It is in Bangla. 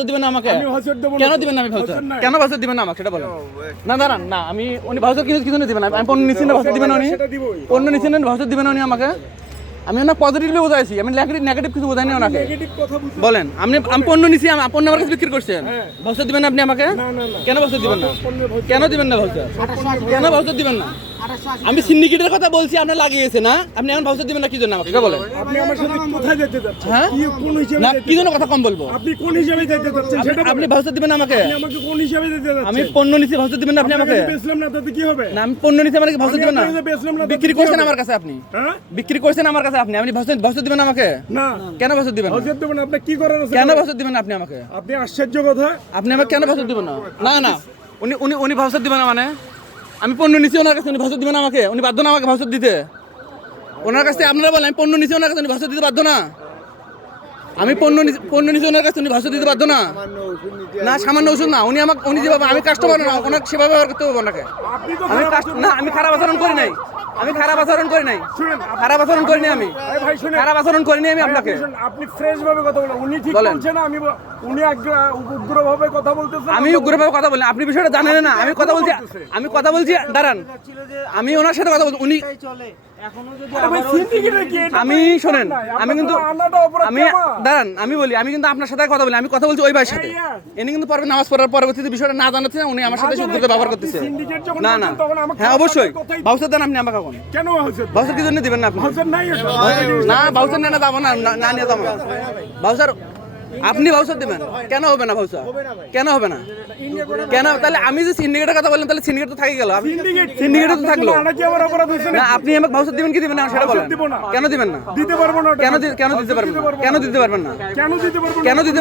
ভাউচার দিবেন না আমাকে? আমি ভাউচার দেব না। কেন দিবেন না? আমি ভাউচার ভাউচার নাই। কেন ভাউচার দিবেন না আমাকে সেটা বলেন। না দাঁড়ান, না আমি উনি ভাউচার কিছু দিবেন না। আমি পণ্য নিচ্ছি না, ভাউচার দিবেন না উনি? সেটা দিবই। পণ্য নিচ্ছি না, ভাউচার দিবেন না উনি আমাকে? আমি ওনাকে পজিটিভলি বোঝাইছি, আমি নেগেটিভ কিছু বোঝাইনি ওনাকে। নেগেটিভ কথা বুঝতে বলেন, আমি পণ্য নিচ্ছি, পণ্য আমার কাছে বিক্রি করছেন, হ্যাঁ। ভাউচার দিবেন না আপনি আমাকে? না না না কেন ভাউচার দিবেন না? পণ্যের ভাউচার কেন দিবেন না ভাউচার? কেন ভাউচার দিবেন না? আমি সিন্ডিকেটের কথা বলছি, আপনি লাগিয়েছে না, আপনি এখন ভাউচার দিবেন না কি জন্য আমাকে বলেন? আপনি আমার সাথে কোথায় যেতে যাচ্ছেন? হ্যাঁ? কি কোন হিসাবে না যেতে কি জন্য কথা কম বলবো? আপনি কোন হিসাবে যেতে যাচ্ছেন সেটা আপনি বলেন। ভাউচার দিবেন না আমাকে? আপনি আমাকে কোন হিসাবে যেতে যাচ্ছেন? আমি পণ্য নিচ্ছি, ভাউচার দিবেন না আপনি আমাকে? আপনাকে বেচলাম না তাতে কি হবে? না আমি পণ্য নিচ্ছি, আমাকে ভাউচার আমি দিবেন না? আপনাকে বেচলাম না তাতে বিক্রি কি করছেন হবে? আমার কাছে আপনি, হ্যাঁ? বিক্রি করছেন আমার কাছে আপনি ভাউচার দিবেন না আমাকে? না কেন ভাউচার দিবেন না? ভাউচার দেবেন আপনি কি করার আছে? কেন ভাউচার দিবেন না আপনি আমাকে? আপনি আশ্চর্য কথা। আপনি আমাকে কেন ভাউচার দিবেন না? না না উনি ভাউচার দিবেন না মানে? আমি পণ্য নিচ্ছি ওনার কাছে, উনি ভাউচার দিবেন না আমাকে? উনি বাধ্য না আমাকে ভাউচার দিতে? ওনার কাছে আপনারা বলেন, আমি পণ্য নিচ্ছি ওনার কাছে, উনি ভাউচার দিতে বাধ্য না? আমি পণ্য নিচ্ছি ওনার কাছে, উনি ভাউচার দিতে বাধ্য না? না সামান্য ওষুধ না, উনি যেভাবে, আমি কাস্টমার না, ওনাকে সেভাবে ব্যবহার করতে হবে ওনাকে। আপনি তো আমি খারাপ না আমি খারাপ আচরণ করি নাই, আমি খারাপ আচরণ করি নাই, শুনেন, খারাপ আচরণ করিনি আমি, আরে ভাই শুনেন, খারাপ আচরণ করিনি আমি আপনাকে। আপনি ফ্রেশ ভাবে কথা বলেন। উনি ঠিক বলেন। বলছেন না, উনি উগ্র ভাবে কথা বলতেছেন। আমি উগ্রভাবে কথা বলি, আপনি বিষয়টা জানেন না। আমি কথা বলছি দাঁড়ান, আমি ওনার সাথে কথা বলছি, উনি আরে ভাই সিন্ডিকেটের কি এটা? আমি শোনেন, আমি কিন্তু আমি দাঁড়ান, আমি বলি, আমি কিন্তু আপনার সাথে কথা বলি, আমি কথা বলছি ওই ভাইয়ের সাথে। ইনি কিন্তু পরে নামাজ পড়ার পরবর্তীতে বিষয়টা না জানাচ্ছেন, উনি আমার সাথে শুদ্ধতা ব্যবহার করতেছে। সিন্ডিকেট যখন না না বলছেন তখন আমাকে হ্যাঁ অবশ্যই কথাই- ভাউচার দেন আপনি আমাকে এখন। কেন ভাউচার? ভাউচার কি জন্য দিবেন না আপনি? ভাউচার নাই এটা। না ভাউচার নেই না যাবো না, না নিয়ে যাবো না। ভাউচার আপনি ভাউচার দিবেন কেন? হবে না ভাউচার, কেন হবে না? কেন? তাহলে আমি যে সিন্ডিকেটের কথা বললাম, তাহলে সিন্ডিকেট তো থাকি গেল, সিন্ডিকেট তো থাকলো আপনার কি আবার অপরাধ হয়েছে না। আপনি আমাকে ভাউচার দিবেন কি দিবেন না সেটা বলেন। দিব না। কেন দিবেন না? দিতে পারবো না ওটা। কেন দিতে পারবেন না? কেন দিতে পারবেন না? কেন দিতে পারবো না? কেন দিতে